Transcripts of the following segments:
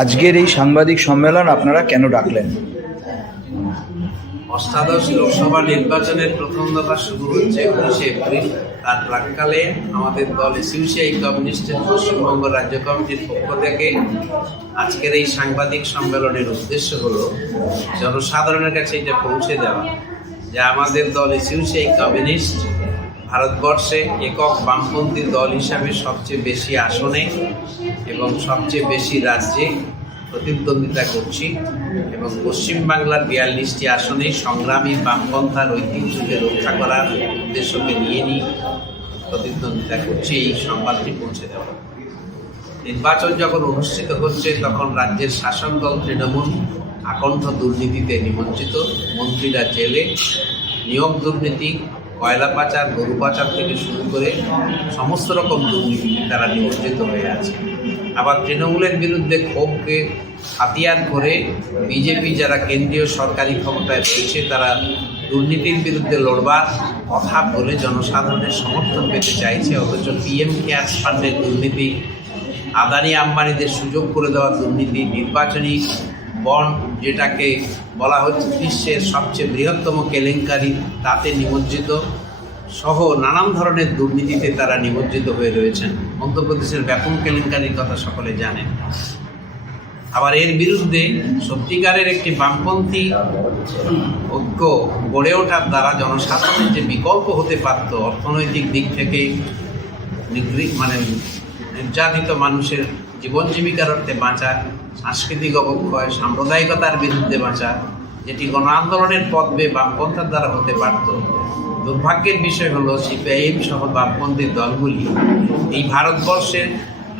আজকের এই সাংবাদিক সম্মেলন আপনারা কেন ডাকলেন? অষ্টাদশ লোকসভা নির্বাচনের প্রথম দফা শুরু হচ্ছে উনিশে এপ্রিল। তার প্রাককালে আমাদের দল এসিউসিআই কমিউনিস্টের পশ্চিমবঙ্গ রাজ্য কমিটির পক্ষ থেকে আজকের এই সাংবাদিক সম্মেলনের উদ্দেশ্য হলো জনসাধারণের কাছে এটা পৌঁছে দেওয়া যে আমাদের দল এসিউসিআই কমিউনিস্ট ভারতবর্ষে একক বামপন্থী দল হিসাবে সবচেয়ে বেশি আসনে এবং সবচেয়ে বেশি রাজ্যে প্রতিদ্বন্দ্বিতা করছি এবং পশ্চিমবাংলার বিয়াল্লিশটি আসনে সংগ্রামী বামপন্থার ঐতিহ্যকে রক্ষা করার উদ্দেশ্যকে নিয়ে নিয়ে প্রতিদ্বন্দ্বিতা করছি এই সংবাদটি পৌঁছে দেওয়া নির্বাচন যখন অনুষ্ঠিত হচ্ছে তখন রাজ্যের শাসক দল তৃণমূল আকণ্ঠ দুর্নীতিতে নিমজ্জিত, মন্ত্রীরা জেলে, নিয়োগ দুর্নীতি কয়লা পাচার, গরু পাচার থেকে শুরু করে সমস্ত রকম দুর্নীতি তারা নিমজ্জিত হয়ে আছে। আবার তৃণমূলের বিরুদ্ধে ক্ষোভকে হাতিয়ার করে বিজেপি যারা কেন্দ্রীয় সরকারি ক্ষমতায় রয়েছে, তারা দুর্নীতির বিরুদ্ধে লড়বার কথা বলে জনসাধারণের সমর্থন পেতে চাইছে। অথচ পিএম কেয়ার্স ফান্ডের দুর্নীতি, আদানি আম্বানিদের সুযোগ করে দেওয়া দুর্নীতি, নির্বাচনী বন্ড যেটাকে বলা হচ্ছে বিশ্বের সবচেয়ে বৃহত্তম কেলেঙ্কারি, তাতে নিমজ্জিত সহ নানান ধরনের দুর্নীতিতে তারা নিমজ্জিত হয়ে রয়েছেন। মধ্যপ্রদেশের ব্যাপক কেলেঙ্কারির কথা সকলে জানেন। আবার এর বিরুদ্ধে সত্যিকারের একটি বামপন্থী ঐক্য গড়ে ওঠার দ্বারা জনসাধারণের যে বিকল্প হতে পারত, অর্থনৈতিক দিক থেকে মানে নির্যাতিত মানুষের জীবন জীবিকার অর্থে বাঁচা সাংস্কৃতিক অবক্ষয় সাম্প্রদায়িকতার বিরুদ্ধে বাঁচা যেটি গণ আন্দোলনের পথ বেয়ে বামপন্থার দ্বারা হতে পারত। দুর্ভাগ্যের বিষয় হলো সিপিআইএম সহ বামপন্থী দলগুলি এই ভারতবর্ষের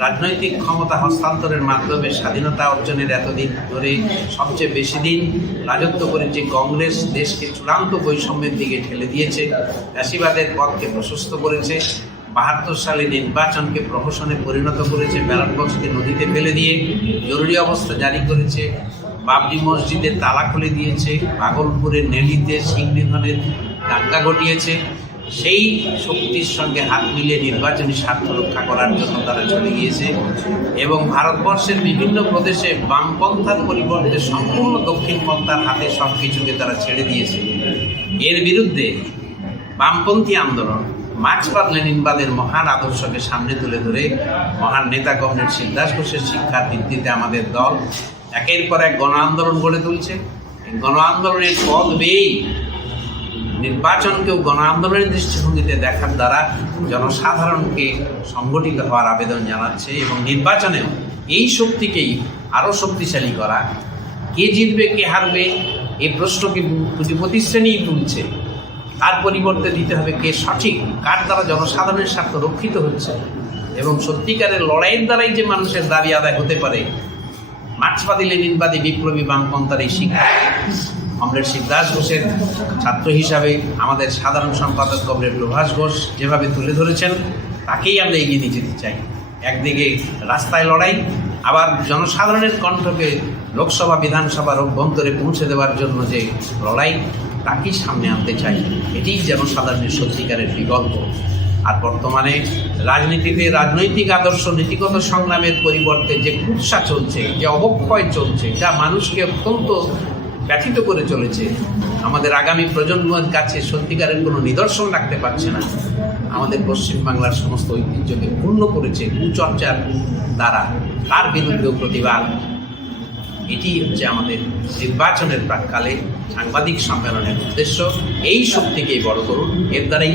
রাজনৈতিক ক্ষমতা হস্তান্তরের মাধ্যমে স্বাধীনতা অর্জনের এতদিন ধরে সবচেয়ে বেশি দিন রাজত্ব করে যে কংগ্রেস দেশকে চূড়ান্ত বৈষম্যের দিকে ঠেলে দিয়েছে, ফ্যাসিবাদের পথকে প্রশস্ত করেছে বাহাত্তর সালে নির্বাচনকে প্রহসনে পরিণত করেছে ব্যালট বক্সকে নদীতে ফেলে দিয়ে জরুরি অবস্থা জারি করেছে। বাবরি মসজিদের তালা খুলে দিয়েছে, ভাগলপুরের নেলিতে সিং নিধনের দাঙ্গা ঘটিয়েছে। সেই শক্তির সঙ্গে হাত মিলিয়ে নির্বাচনী স্বার্থ রক্ষা করার জন্য তারা চলে গিয়েছে এবং ভারতবর্ষের বিভিন্ন প্রদেশে বামপন্থার পরিবর্তে সম্পূর্ণ দক্ষিণপন্থার হাতে সব কিছুকে তারা ছেড়ে দিয়েছে। এর বিরুদ্ধে বামপন্থী আন্দোলন মার্ক্সবাদ লেনিনবাদের মহান আদর্শকে সামনে তুলে ধরে মহান নেতা কমরেড সিদ্ধাস ঘোষের শিক্ষার ভিত্তিতে আমাদের দল একের পর এক গণ আন্দোলন গড়ে তুলছে। গণ আন্দোলনের পথ বেয়েই নির্বাচনকেও গণ আন্দোলনের দৃষ্টিভঙ্গিতে দেখার দ্বারা জনসাধারণকে সংগঠিত হওয়ার আবেদন জানাচ্ছে এবং নির্বাচনেও এই শক্তিকেই আরও শক্তিশালী করা। কে জিতবে, কে হারবে এই প্রশ্নকে পুঁজিপতি শ্রেণীই তুলছে। তার পরিবর্তে দিতে হবে কে সঠিক, কার দ্বারা জনসাধারণের স্বার্থ রক্ষিত হচ্ছে। এবং সত্যিকারের লড়াইয়ের দ্বারাই যে মানুষের দাবি আদায় হতে পারে, মার্ক্সবাদী, লেনিনবাদী, বিপ্লবী বামপন্থার এই শিক্ষা। কমরেড শিবদাস ঘোষের ছাত্র হিসাবে আমাদের সাধারণ সম্পাদক কমরেড প্রভাস ঘোষ যেভাবে তুলে ধরেছেন, তাকেই আমরা এগিয়ে নিয়ে যেতে চাই। একদিকে রাস্তায় লড়াই, আবার জনসাধারণের কণ্ঠকে লোকসভা, বিধানসভার অভ্যন্তরে পৌঁছে দেওয়ার জন্য যে লড়াই তাকেই সামনে আনতে চাই। এটিই জনসাধারণের সত্যিকারের বিকল্প। আর বর্তমানে রাজনীতিতে রাজনৈতিক আদর্শ, নীতিগত সংগ্রামের পরিবর্তে যে কুৎসা চলছে, যে অবক্ষয় চলছে, যা মানুষকে অত্যন্ত ব্যথিত করে চলেছে, আমাদের আগামী প্রজন্মের কাছে সত্যিকারের কোনো নিদর্শন রাখতে পারছে না। আমাদের পশ্চিমবাংলার সমস্ত ঐতিহ্যকে পূর্ণ করেছে কুচর্চার দ্বারা। তার বিরুদ্ধেও প্রতিবাদ। এটি হচ্ছে আমাদের নির্বাচনের প্রাককালে সাংবাদিক সম্মেলনের উদ্দেশ্য। এই শক্তিকেই বড় করুন এর দ্বারাই